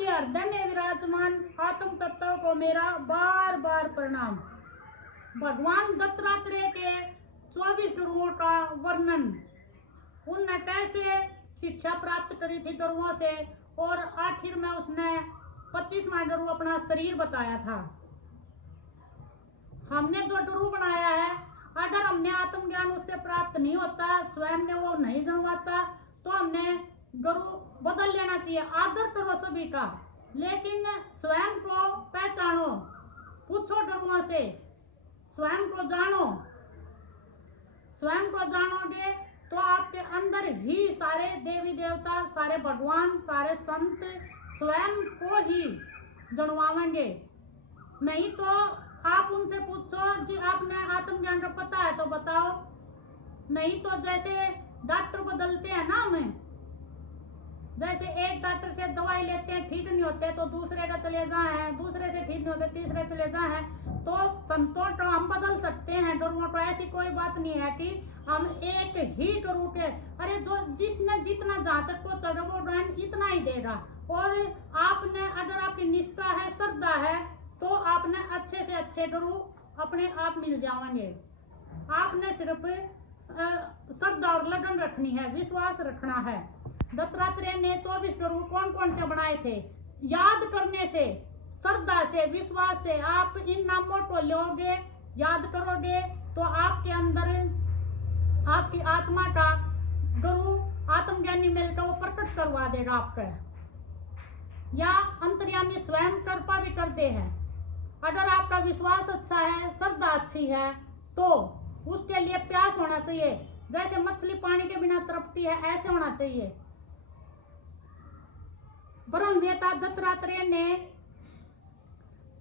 आपके हृदय में विराजमान आत्म तत्व को मेरा बार बार प्रणाम। भगवान दत्तात्रेय के 24 गुरुओं का वर्णन, उनने कैसे शिक्षा प्राप्त करी थी गुरुओं से, और आखिर में उसने 25वां गुरु अपना शरीर बताया था। हमने जो गुरु बनाया है, अगर हमने आत्मज्ञान उससे प्राप्त नहीं होता, स्वयं ने वो नहीं जनवाता, तो हमने गुरु बदल लेना चाहिए। आदर करो सभी का, लेकिन स्वयं को पहचानो, पूछो गुरुओं से, स्वयं को जानो। स्वयं को जानोगे तो आपके अंदर ही सारे देवी देवता, सारे भगवान, सारे संत स्वयं को ही जनवाएंगे। नहीं तो आप उनसे पूछो जी आपने आत्मज्ञान का पता है तो बताओ। नहीं तो जैसे डॉक्टर बदलते हैं ना, हमें जैसे एक डॉक्टर से दवाई लेते हैं, ठीक नहीं होते तो दूसरे का चले जाए हैं, दूसरे से ठीक नहीं होते तीसरे चले जाए हैं। तो संतों को हम बदल सकते हैं, गुरुओं को ऐसी कोई बात नहीं है कि हम एक ही गुरु के, अरे जो जिसने जितना जहाँ तक को चढ़ा वो ज्ञान इतना ही देगा। और आपने अगर आपकी निष्ठा है, श्रद्धा है, तो आपने अच्छे से अच्छे गुरु अपने आप मिल जाएंगे। आपने सिर्फ श्रद्धा और लगन रखनी है, विश्वास रखना है। दत्तात्रेय ने 24 गुरु कौन कौन से बनाए थे? याद करने से, श्रद्धा से, विश्वास से आप इन नामों को लोगे, याद करोगे, तो आपके अंदर आपकी आत्मा का गुरु आत्मज्ञानी मिलकर वो प्रकट करवा देगा आपका, या अंतर्यामी स्वयं कृपा भी करते हैं। अगर आपका विश्वास अच्छा है, श्रद्धा अच्छी है, तो उसके लिए प्यास होना चाहिए। जैसे मछली पानी के बिना तड़पती है, ऐसे होना चाहिए। ब्रह्मवेता दत्तात्रेय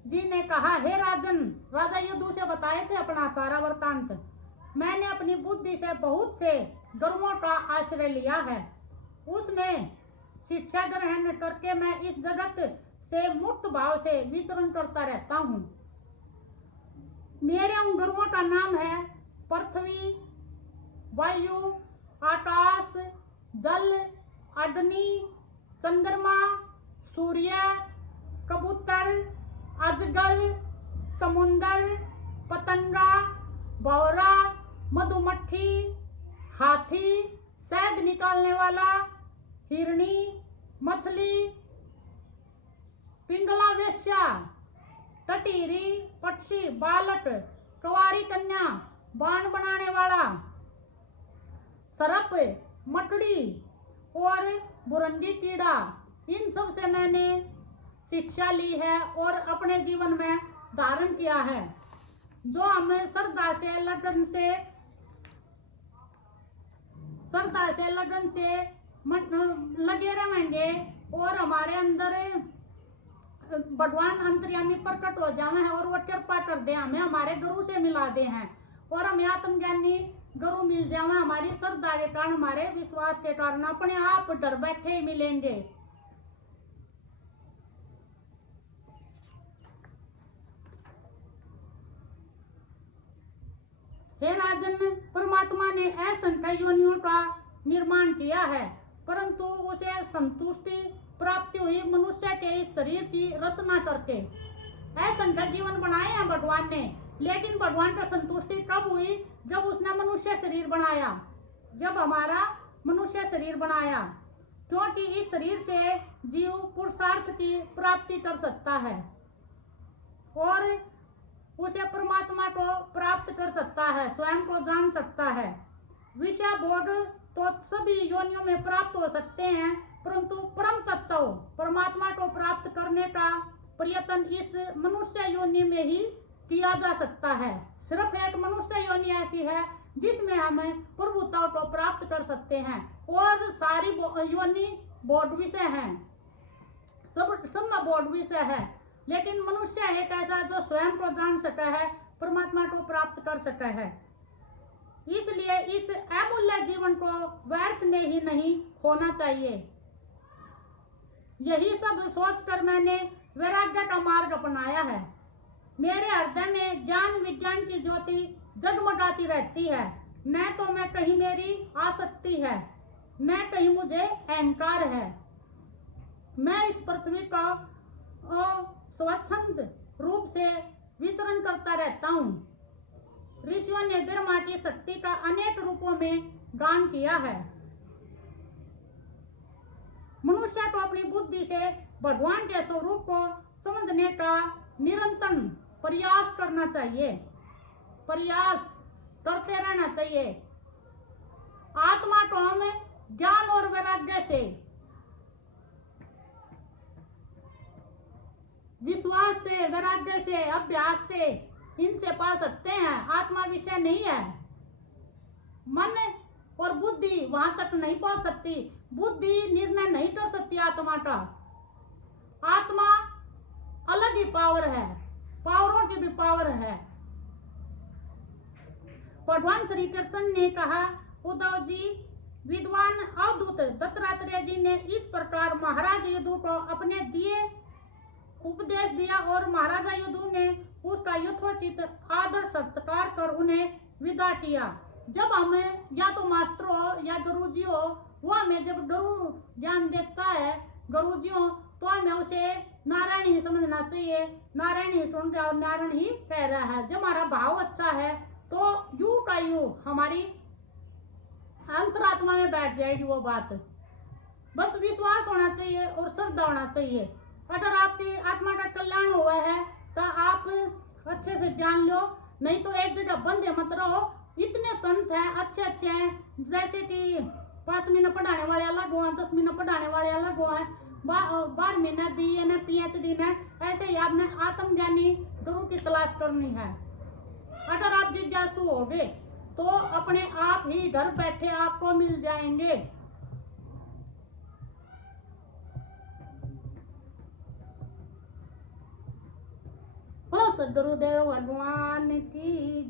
जी ने कहा, हे राजन, राजा युद्धू से बताए थे अपना सारा वृतांत। मैंने अपनी बुद्धि से बहुत से गुरुओं का आश्रय लिया है, उसमें शिक्षा ग्रहण करके मैं इस जगत से मुक्त भाव से विचरण करता रहता हूँ। मेरे उन गुरुओं का नाम है पृथ्वी, वायु, आकाश, जल, अग्नि, चंद्रमा, सूर्य, कबूतर, अजगर, समुंदर, पतंगा, भौरा, मधुमक्खी, हाथी, शहद निकालने वाला, हिरणी, मछली, पिंगला वेश्या, टटीरी, पक्षी, बालक, कुंवारी कन्या, बाण बनाने वाला, सर्प, मकड़ी और बुरंगी कीड़ा, इन सब से मैंने शिक्षा ली है और अपने जीवन में धारण किया है। जो हम श्रद्धा से लगन से लगे रहेंगे और हमारे अंदर भगवान अंतर्यामी प्रकट हो जावे हैं और वो कृपा कर दे, हमें हमारे गुरु से मिला दे हैं और हमें आत्मज्ञानी गुरु मिल जावे, हमारी श्रद्धा के कारण, हमारे विश्वास के कारण अपने आप डर बैठे ही मिलेंगे। हे राजन, परमात्मा ने असंख्य योनियों का निर्माण किया है, परंतु उसे संतुष्टि प्राप्ति हुई मनुष्य के इस शरीर की रचना करके। असंख्य जीवन बनाए हैं भगवान ने, लेकिन भगवान का संतुष्टि कब हुई? जब उसने मनुष्य शरीर बनाया, जब हमारा मनुष्य शरीर बनाया, क्योंकि इस शरीर से जीव पुरुषार्थ की प्राप्ति कर सकता है और उसे परमात्मा को प्राप्त कर सकता है, स्वयं को जान सकता है। विषय भोग तो सभी योनियों में प्राप्त हो सकते हैं, परंतु परम तत्व परमात्मा को प्राप्त करने का प्रयत्न इस मनुष्य योनि में ही किया जा सकता है। सिर्फ एक मनुष्य योनि ऐसी है जिसमें हमें प्रभुता को प्राप्त कर सकते हैं, और सारी योनि बोध विषय हैं, सब में बोध विषय है। लेकिन मनुष्य एक ऐसा जो स्वयं को जान सका है, परमात्मा को प्राप्त कर सका है। इसलिए इस अमूल्य जीवन को व्यर्थ में ही नहीं खोना चाहिए। यही सब सोचकर मैंने वैराग्य का मार्ग अपनाया है। मेरे हृदय में ज्ञान विज्ञान की ज्योति जगमगाती रहती है। न तो मैं कहीं मेरी आसक्ति है, न कहीं मुझे अहंकार है। मैं इस पृथ्वी पर स्वच्छंद रूप से विचरण करता रहता हूँ। ऋषियों ने ब्रह्मा की शक्ति का अनेक रूपों में गान किया है। मनुष्य को अपनी बुद्धि से भगवान के स्वरूप को समझने का निरंतर प्रयास करना चाहिए, प्रयास करते रहना चाहिए। आत्मा को हम ज्ञान और वैराग्य से, विश्वास से, वैराग्य से, अभ्यास से इनसे पा सकते हैं। आत्मा विषय नहीं है। मन और बुद्धि वहां तक नहीं पहुंच सकती। बुद्धि निर्णय नहीं कर सकती आत्मा का। आत्मा अलग ही पावर है, पावरों की भी पावर है। भगवान श्री कृष्ण ने कहा, उद्धव जी, विद्वान अवधूत दत्तात्रेय जी ने इस प्रकार महाराज यदु को अपने दिए उपदेश दिया और महाराजा यदु ने उसका यथोचित आदर सत्कार कर उन्हें विदा किया। जब हमें या तो मास्टर हो या गुरु जी हो, वो हमें जब गुरु ज्ञान देता है, गुरु जी हो, तो हमें उसे नारायण ही समझना चाहिए। नारायण ही सुन रहा और नारायण ही कह रहा है। जब हमारा भाव अच्छा है तो यू का यू हमारी अंतरात्मा में बैठ जाएगी वो बात। बस विश्वास होना चाहिए और श्रद्धा होना चाहिए। अगर आपकी आत्मा का कल्याण हुआ है तो आप अच्छे से ज्ञान लो, नहीं तो एक जगह बंधे मत रहो। इतने संत हैं, अच्छे अच्छे हैं, जैसे कि 5 महीने पढ़ाने वाले अलग हुए, 10 महीने पढ़ाने वाले अलग हुए, 12 महीने BA ने PhD ने, ऐसे ही आपने आत्मज्ञानी गुरु की तलाश करनी है। अगर आप जिज्ञासु होगे तो अपने आप ही घर बैठे आपको मिल जाएंगे। बोलो सद्गुरुदेव भगवान की